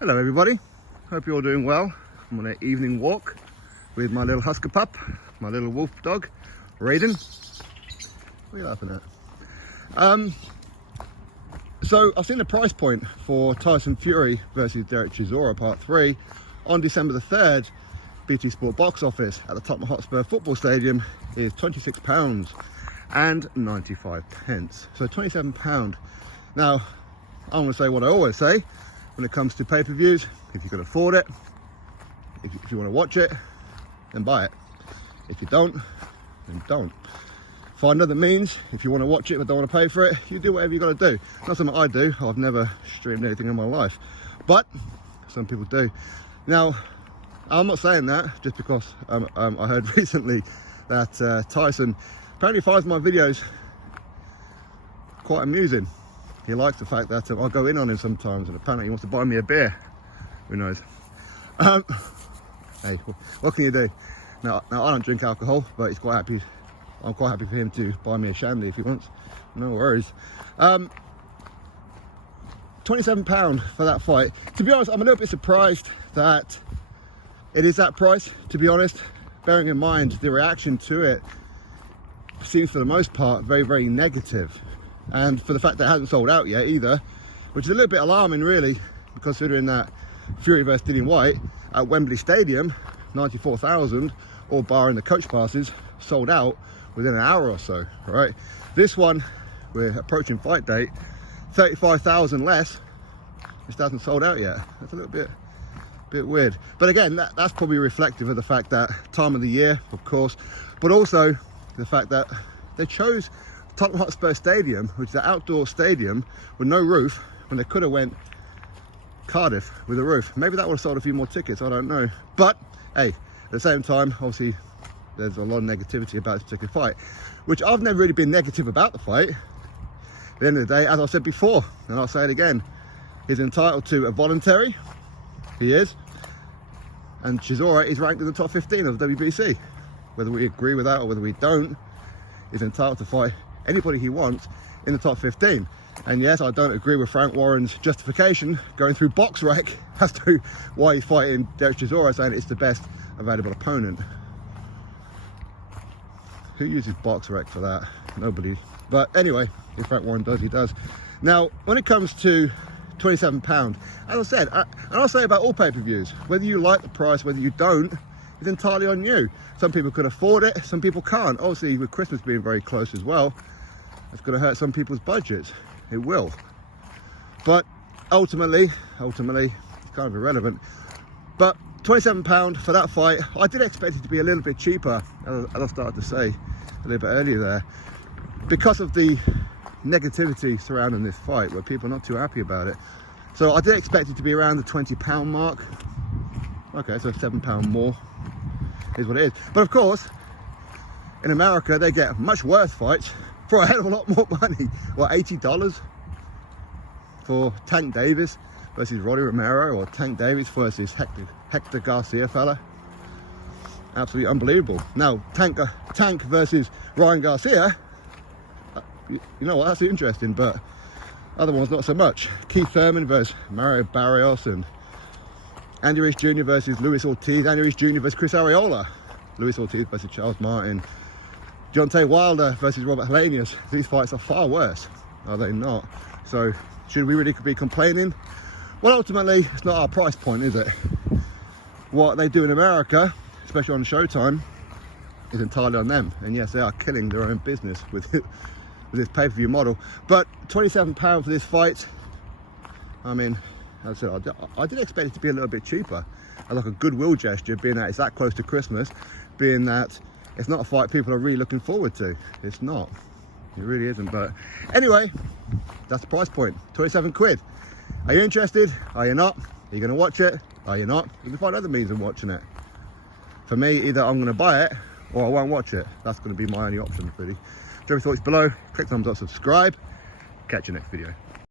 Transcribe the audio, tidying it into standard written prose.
Hello everybody, hope you're all doing well. I'm on an evening walk with my little Husker pup, my little wolf dog, Raiden. What are you laughing at? So I've seen the price point for Tyson Fury versus Derek Chisora Part 3 on December the 3rd. BT Sport Boxoffice at the Tottenham Hotspur Football Stadium is £26 and 95 pence. So £27. Now, I'm going to say what I always say when it comes to pay-per-views. If you can afford it, if you want to watch it, then buy it. If you don't, then don't. Find other means. If you want to watch it but don't want to pay for it, you do whatever you got to do. Not something I do. I've never streamed anything in my life, but some people do. Now, I'm not saying that just because I heard recently that Tyson apparently finds my videos quite amusing. He likes the fact that I go in on him sometimes, and apparently he wants to buy me a beer. Who knows? Hey, what can you do? Now I don't drink alcohol, but he's quite happy. I'm quite happy for him to buy me a shandy if he wants. No worries. £27 for that fight. To be honest, I'm a little bit surprised that it is that price, to be honest, bearing in mind the reaction to it seems for the most part very, very negative. And for the fact that it hasn't sold out yet either, which is a little bit alarming really, considering that Fury vs Dillian Whyte at Wembley Stadium, 94,000, all barring the coach passes, sold out within an hour or so, right? This one, we're approaching fight date, 35,000 less, just hasn't sold out yet. That's a little bit weird. But again, that's probably reflective of the fact that time of the year, of course, but also the fact that they chose Tottenham Hotspur Stadium, which is an outdoor stadium with no roof, when they could have went Cardiff with a roof. Maybe that would have sold a few more tickets, I don't know. But hey, at the same time, obviously there's a lot of negativity about this particular fight, which I've never really been negative about the fight. At the end of the day, as I said before, and I'll say it again, he's entitled to a voluntary. He is. And Chisora is ranked in the top 15 of the WBC. Whether we agree with that or whether we don't, he's entitled to fight anybody he wants in the top 15. And yes, I don't agree with Frank Warren's justification going through BoxRec as to why he's fighting Derek Chisora, saying it's the best available opponent. Who uses BoxRec for that? Nobody. But anyway, if Frank Warren does, he does. Now, when it comes to £27, as I said, and I'll say about all pay-per-views, whether you like the price, whether you don't, is entirely on you. Some people can afford it, some people can't. Obviously, with Christmas being very close as well, it's going to hurt some people's budgets. It will. But ultimately, it's kind of irrelevant. But £27 for that fight, I did expect it to be a little bit cheaper, as I started to say a little bit earlier there, because of the negativity surrounding this fight, where people are not too happy about it. So I did expect it to be around the £20 mark. Okay, so £7 more is what it is. But of course, in America, they get much worse fights for a hell of a lot more money. What, $80 for Tank Davis versus Roddy Romero, or Tank Davis versus Hector Garcia fella? Absolutely unbelievable. Now, Tank versus Ryan Garcia, you know what, that's interesting, but other ones not so much. Keith Thurman versus Mario Barrios, and Andy Ruiz Jr. versus Luis Ortiz, Andy Ruiz Jr. versus Chris Arreola, Luis Ortiz versus Charles Martin, Deontay Wilder versus Robert Helenius. These fights are far worse, are they not? So should we really be complaining? Well, ultimately, it's not our price point, is it? What they do in America, especially on Showtime, is entirely on them. And yes, they are killing their own business with this pay-per-view model. But £27 for this fight, I mean, as I said, I did expect it to be a little bit cheaper, as like a goodwill gesture, being that it's that close to Christmas, being that it's not a fight people are really looking forward to. It's not. It really isn't. But anyway, that's the price point. 27 quid. Are you interested? Are you not? Are you going to watch it? Are you not? You can find other means of watching it. For me, either I'm going to buy it or I won't watch it. That's going to be my only option, really. Drop your thoughts below. Click thumbs up, subscribe. Catch you next video.